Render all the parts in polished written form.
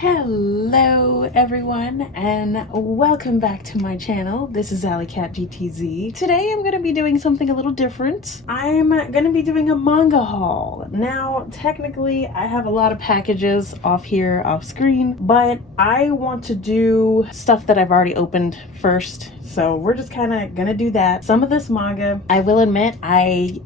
Hello everyone and welcome back to my channel. This is Alicat Gtz. Today I'm going to be doing something a little different. I'm going to be doing a manga haul. Now technically I have a lot of packages off here off screen, but I want to do stuff that I've already opened first. So we're just kind of gonna do that. Some of this manga, I will admit, I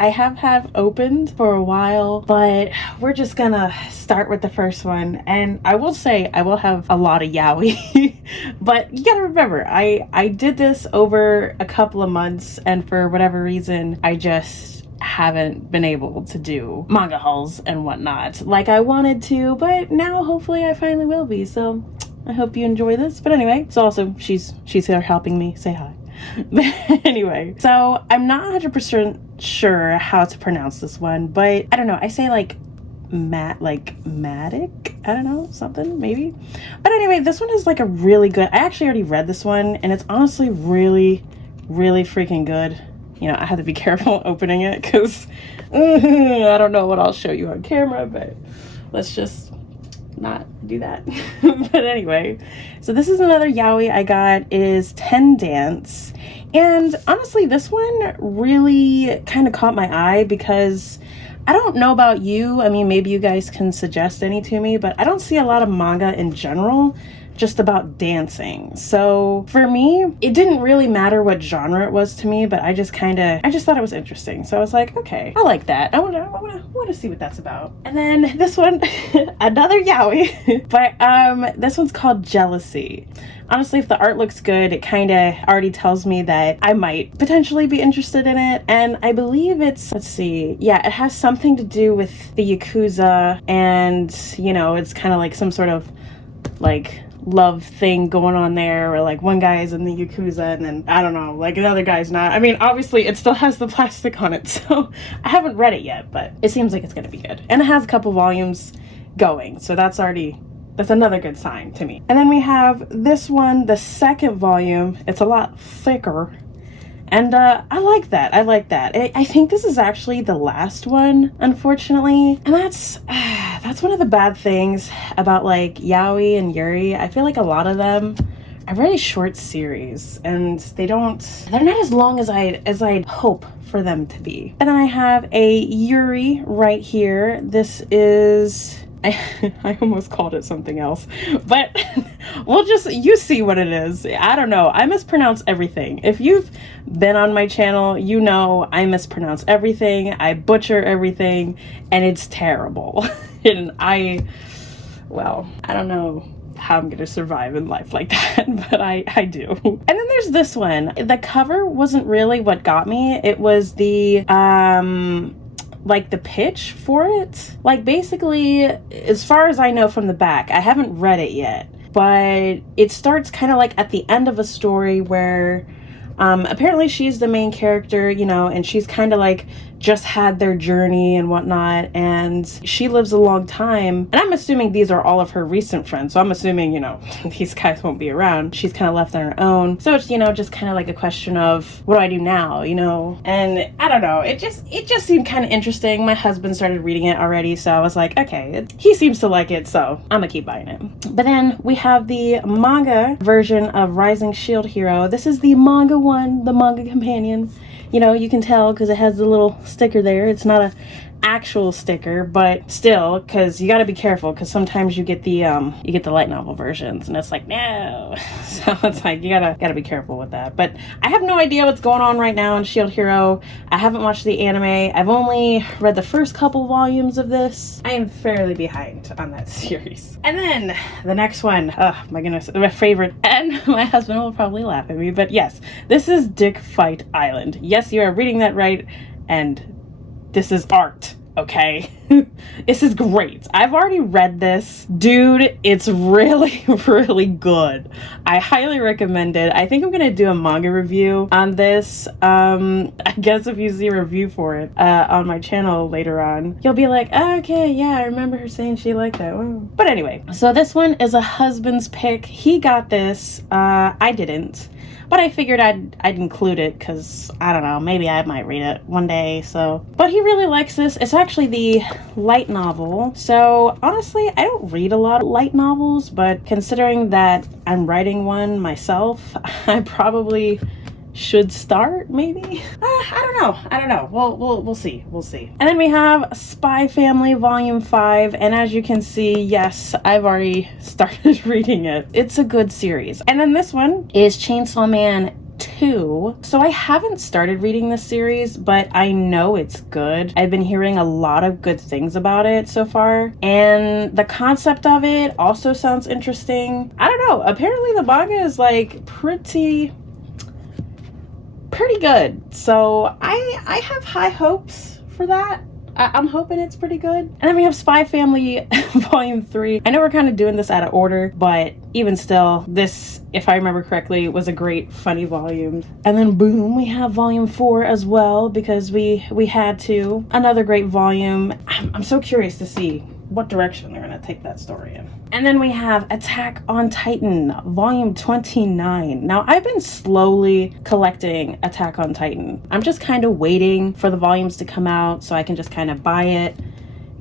have opened for a while, but we're just gonna start with the first one. And I will say I will have a lot of yaoi, but you gotta remember, I did this over a couple of months, and for whatever reason, I just haven't been able to do manga hauls and whatnot like I wanted to, but now hopefully I finally will be. So I hope you enjoy this. But anyway, so also she's here helping me. Say hi. Anyway, so I'm not 100% sure how to pronounce this one, but I don't know. I say like Matic. I don't know, something maybe. But anyway, this one is like a really good. I actually already read this one, and it's honestly really freaking good. You know, I have to be careful opening it because I don't know what I'll show you on camera, but let's just not do that. But anyway, so this is another yaoi I got, is 10 Dance, and honestly this one really kind of caught my eye because I don't know about you, I mean maybe you guys can suggest any to me, but I don't see a lot of manga in general just about dancing. So for me, it didn't really matter what genre it was to me, but I just thought it was interesting. So I was like, okay, I like that. I want to see what that's about. And then this one, another yaoi, but this one's called Jealousy. Honestly, if the art looks good, it kind of already tells me that I might potentially be interested in it. And I believe it's, let's see, yeah, it has something to do with the Yakuza, and you know, it's kind of like some sort of like love thing going on there, or like one guy is in the Yakuza and then I don't know, like another guy's not. I mean, obviously it still has the plastic on it, so I haven't read it yet, but it seems like it's gonna be good. And it has a couple volumes going, so that's another good sign to me. And then we have this one, the second volume. It's a lot thicker, and I like that. I think this is actually the last one, unfortunately. And that's one of the bad things about like yaoi and yuri. I feel like a lot of them are very short series, and they're not as long as I'd hope for them to be. And I have a yuri right here. This is, I almost called it something else, but you see what it is. I don't know. I mispronounce everything. If you've been on my channel, you know I mispronounce everything. I butcher everything, and it's terrible. And I don't know how I'm gonna survive in life like that, but I do. And then there's this one. The cover wasn't really what got me. It was the like the pitch for it. Like basically, as far as I know from the back, I haven't read it yet, but it starts kind of like at the end of a story where apparently she's the main character, you know, and she's kind of like just had their journey and whatnot, and she lives a long time, and I'm assuming these are all of her recent friends, so I'm assuming, you know, these guys won't be around. She's kind of left on her own, so it's, you know, just kind of like a question of what do I do now, you know? And I don't know, it just seemed kind of interesting. My husband started reading it already, so I was like, okay, he seems to like it, so I'm gonna keep buying it. But then we have the manga version of Rising Shield Hero. This is the manga one, the manga companion. You know, you can tell because it has the little sticker there. It's not a actual sticker, but still, because you got to be careful, because sometimes you get the light novel versions, and it's like, no. So it's like you gotta be careful with that. But I have no idea what's going on right now in Shield Hero. I haven't watched the anime. I've only read the first couple volumes of this. I am fairly behind on that series. And then the next one, oh my goodness, my favorite, and my husband will probably laugh at me, but yes, this is Dick Fight Island. Yes, you are reading that right, and this is art, okay? This is great. I've already read this. Dude, it's really good. I highly recommend it. I think I'm gonna do a manga review on this. I guess if you see a review for it on my channel later on, you'll be like, oh, okay, yeah, I remember her saying she liked that. But anyway, so this one is a husband's pick. He got this. I didn't. But I figured I'd include it because, I don't know, maybe I might read it one day, so. But he really likes this. It's actually the light novel. So honestly, I don't read a lot of light novels, but considering that I'm writing one myself, I probably should start, maybe. I don't know. We'll see. And then we have Spy Family Volume 5, and as you can see, yes, I've already started reading it. It's a good series. And then this one is Chainsaw Man 2. So I haven't started reading this series, but I know it's good. I've been hearing a lot of good things about it so far, and the concept of it also sounds interesting. I don't know, apparently the manga is like pretty good, so I have high hopes for that. I'm hoping it's pretty good. And then we have Spy Family Volume 3. I know we're kind of doing this out of order, but even still, this, if I remember correctly, was a great, funny volume. And then boom, we have Volume 4 as well, because we had to. Another great volume. I'm so curious to see what direction they're going to take that story in. And then we have Attack on Titan, Volume 29. Now, I've been slowly collecting Attack on Titan. I'm just kind of waiting for the volumes to come out so I can just kind of buy it,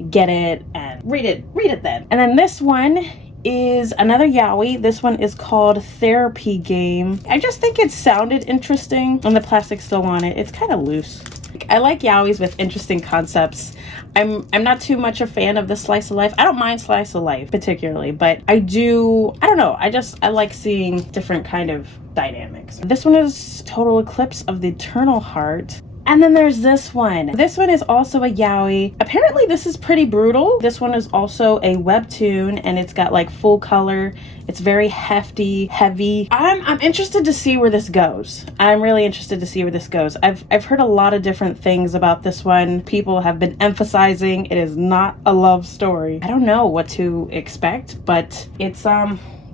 get it, and read it then. And then this one is another yaoi. This one is called Therapy Game. I just think it sounded interesting, and the plastic's still on it. It's kind of loose. I like yaois with interesting concepts. I'm not too much a fan of the slice of life. I don't mind slice of life particularly, but I don't know. I like seeing different kind of dynamics. This one is Total Eclipse of the Eternal Heart. And then there's this one. This one is also a yaoi. Apparently this is pretty brutal. This one is also a webtoon, and it's got like full color. It's very hefty, heavy. I'm interested to see where this goes. I'm really interested to see where this goes. I've heard a lot of different things about this one. People have been emphasizing it is not a love story. I don't know what to expect, but it's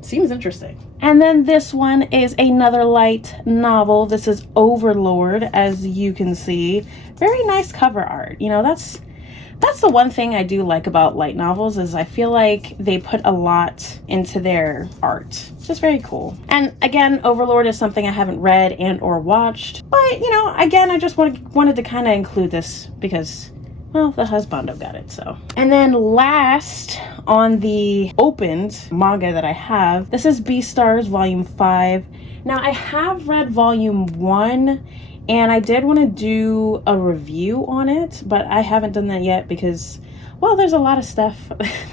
seems interesting. And then this one is another light novel. This is Overlord, as you can see. Very nice cover art. You know, that's the one thing I do like about light novels, is I feel like they put a lot into their art. It's just very cool. And again, Overlord is something I haven't read and or watched. But, you know, again, I just wanted to kind of include this because, well, the husbando got it, so. And then last on the opened manga that I have, this is Beastars Volume 5. Now, I have read Volume 1, and I did want to do a review on it, but I haven't done that yet because, well, there's a lot of stuff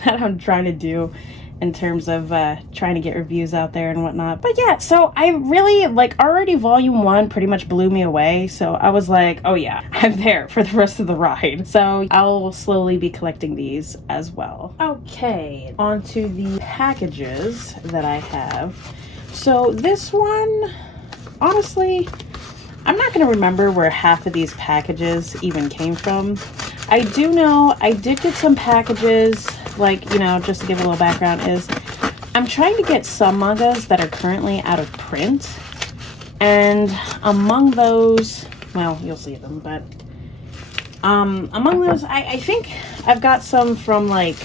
that I'm trying to do in terms of trying to get reviews out there and whatnot. But yeah, so I really, like, already Volume 1 pretty much blew me away. So I was like, oh yeah, I'm there for the rest of the ride. So I'll slowly be collecting these as well. Okay, on to the packages that I have. So this one, honestly, I'm not going to remember where half of these packages even came from. I do know I did get some packages, like, you know, just to give a little background, is I'm trying to get some mangas that are currently out of print. And among those, well, you'll see them, but among those, I think I've got some from, like,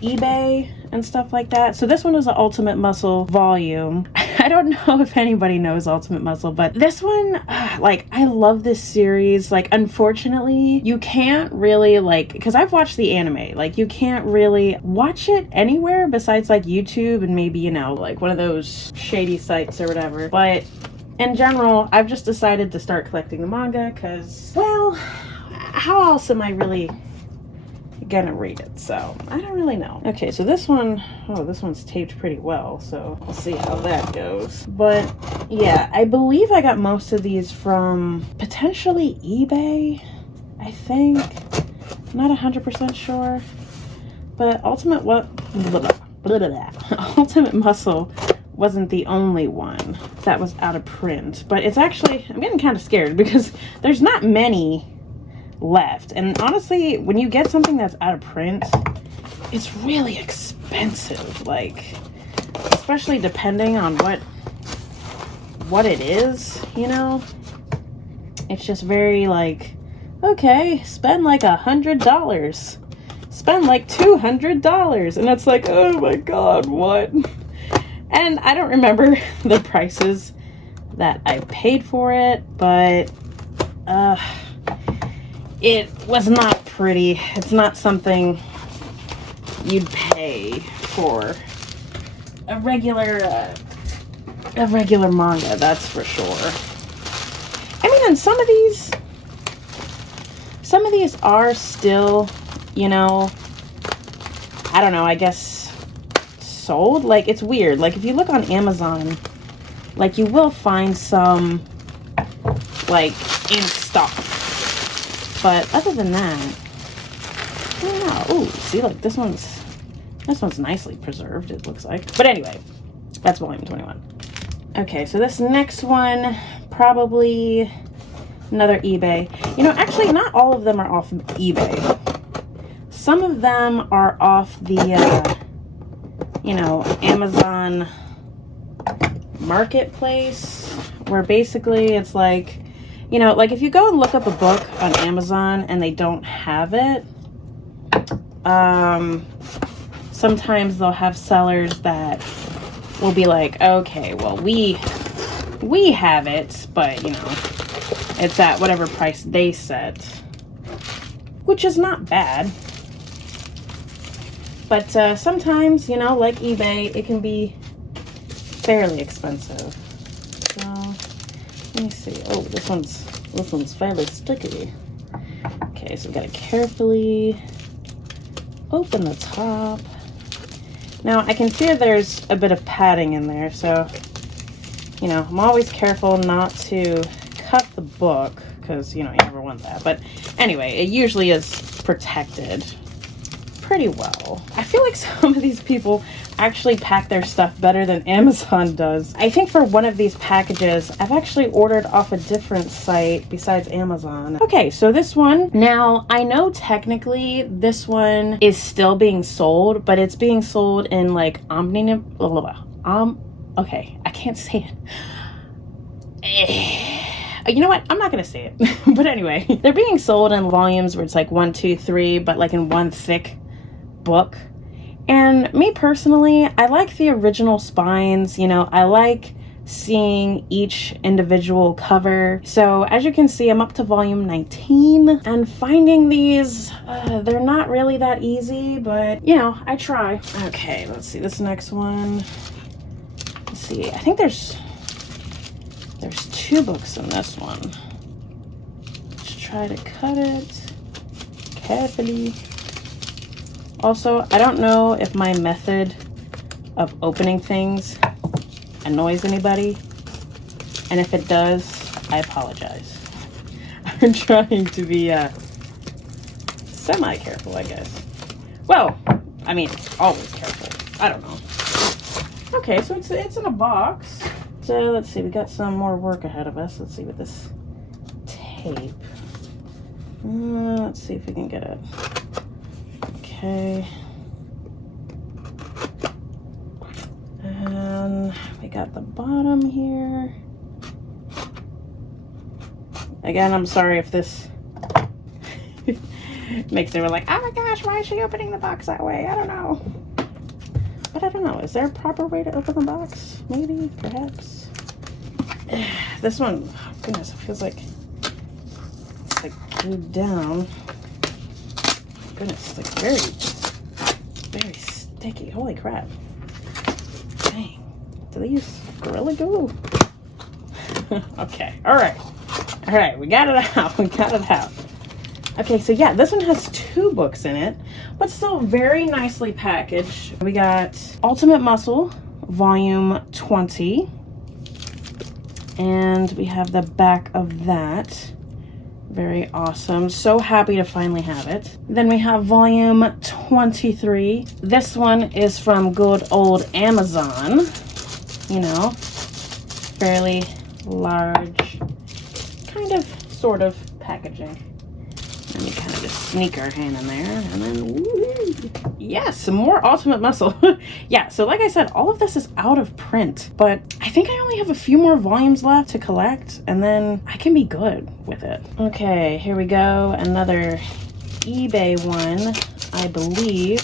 eBay and stuff like that. So this one is an Ultimate Muscle volume. I don't know if anybody knows Ultimate Muscle, but this one, like, I love this series. Like, unfortunately, you can't really, like, because I've watched the anime, like, you can't really watch it anywhere besides, like, YouTube and maybe, you know, like, one of those shady sites or whatever. But in general, I've just decided to start collecting the manga because, well, how else am I really gonna read it? So I don't really know. Okay, so this one, oh, this one's taped pretty well, so we'll see how that goes. But yeah, I believe I got most of these from potentially eBay, I think. I'm not 100% sure, but Ultimate Muscle wasn't the only one that was out of print. But it's actually, I'm getting kind of scared because there's not many left, and honestly, when you get something that's out of print, it's really expensive, like, especially depending on what it is, you know. It's just very like, okay, spend like $100, spend like $200, and it's like, oh my god, what? And I don't remember the prices that I paid for it, but it was not pretty. It's not something you'd pay for a regular manga, that's for sure. I mean, and some of these are still, you know, I don't know, I guess sold. Like, it's weird. Like, if you look on Amazon, like, you will find some, like, in stock. But other than that, I don't know. Ooh, see, like, this one's nicely preserved, it looks like. But anyway, that's volume 21. Okay, so this next one, probably another eBay. You know, actually, not all of them are off eBay. Some of them are off the, you know, Amazon marketplace, where basically it's like, you know, like if you go and look up a book on Amazon and they don't have it, sometimes they'll have sellers that will be like, okay, well, we have it, but, you know, it's at whatever price they set, which is not bad. But sometimes, you know, like eBay, it can be fairly expensive. So let me see. Oh, this one's fairly sticky. Okay, so we gotta carefully open the top. Now I can feel there's a bit of padding in there, so, you know, I'm always careful not to cut the book, because, you know, you never want that. But anyway, it usually is protected pretty well. I feel like some of these people actually pack their stuff better than Amazon does. I think for one of these packages, I've actually ordered off a different site besides Amazon. Okay, so this one, now I know technically this one is still being sold, but it's being sold in like okay, I can't say it. You know what? I'm not gonna say it. But anyway, they're being sold in volumes where it's like 1, 2, 3, but like in one thick book. And me personally, I like the original spines. You know, I like seeing each individual cover. So as you can see, I'm up to volume 19, and finding these, they're not really that easy, but you know, I try. Okay, let's see this next one. Let's see, I think there's 2 books in this one. Let's try to cut it carefully. Also, I don't know if my method of opening things annoys anybody, and if it does, I apologize. I'm trying to be semi-careful, I guess. Well, I mean, always careful. I don't know. Okay, so it's in a box. So let's see, we got some more work ahead of us. Let's see with this tape. Let's see if we can get it. Okay. And we got the bottom here. Again, I'm sorry if this makes everyone like, oh my gosh, why is she opening the box that way? I don't know. But I don't know. Is there a proper way to open the box? Maybe, perhaps. This one, oh goodness, it feels like it's like glued down. Goodness, it's like very sticky. Holy crap. Dang. Do they use Gorilla Glue? Okay. Alright. Alright, we got it out. We got it out. Okay, so yeah, this one has 2 books in it, but still very nicely packaged. We got Ultimate Muscle, volume 20. And we have the back of that. Very awesome. So happy to finally have it. Then we have volume 23. This one is from good old Amazon. You know, fairly large, kind of, sort of packaging. And we kind of just sneak our hand in there, and then, woo, yes, some more Ultimate Muscle. Yeah, so like I said, all of this is out of print, but I think I only have a few more volumes left to collect, and then I can be good with it. Okay, here we go. Another eBay one, I believe.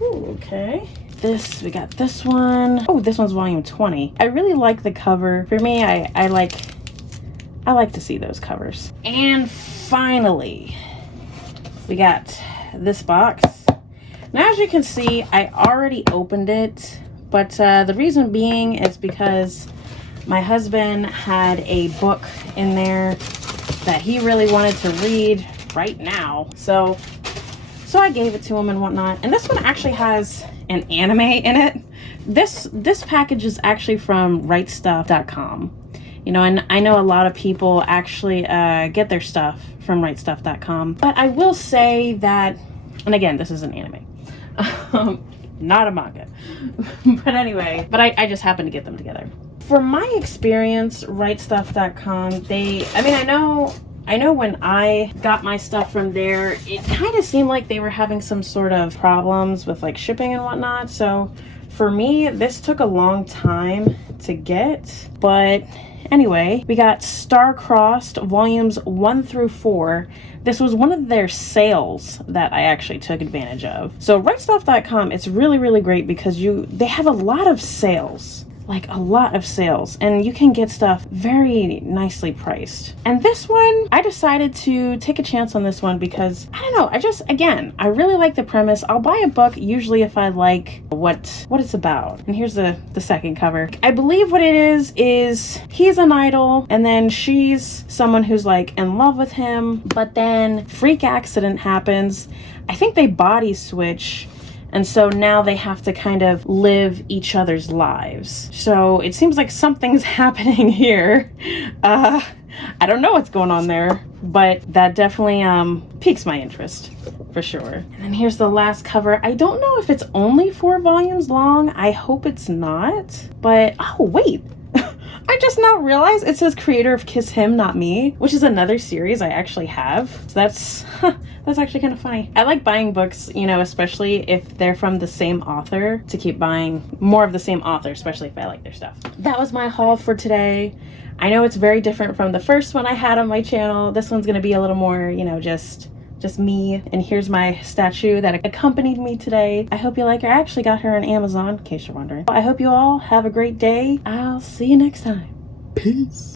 Ooh, okay. We got this one. Oh, this one's volume 20. I really like the cover. For me, I like I like to see those covers. And finally, we got this box. Now, as you can see, I already opened it, but the reason being is because my husband had a book in there that he really wanted to read right now. So I gave it to him and whatnot. And this one actually has an anime in it. This package is actually from rightstuff.com. You know, and I know a lot of people actually get their stuff from rightstuff.com. But I will say that, and again, this is an anime. Not a manga. But anyway, I just happened to get them together. From my experience, rightstuff.com, I know when I got my stuff from there, it kind of seemed like they were having some sort of problems with like shipping and whatnot. So for me, this took a long time to get. But anyway, we got Star-Crossed volumes 1 through 4. This was one of their sales that I actually took advantage of. So rightstuff.com, it's really, really great because they have a lot of sales. Like a lot of sales, and you can get stuff very nicely priced. And this one, I decided to take a chance on this one because I don't know, I really like the premise. I'll buy a book usually if I like what it's about. And here's the second cover. I believe what it is he's an idol, and then she's someone who's like in love with him, but then freak accident happens. I think they body switch. And so now they have to kind of live each other's lives. So it seems like something's happening here. I don't know what's going on there, but that definitely piques my interest for sure. And then here's the last cover. I don't know if it's only 4 volumes long. I hope it's not. But, oh wait. I just now realized it says creator of Kiss Him, Not Me, which is another series I actually have. So that's actually kind of funny. I like buying books, you know, especially if they're from the same author, to keep buying more of the same author, especially if I like their stuff. That was my haul for today. I know it's very different from the first one I had on my channel. This one's going to be a little more, you know, just me. And here's my statue that accompanied me today. I hope you like her. I actually got her on Amazon, in case you're wondering. I hope you all have a great day. I'll see you next time. Peace.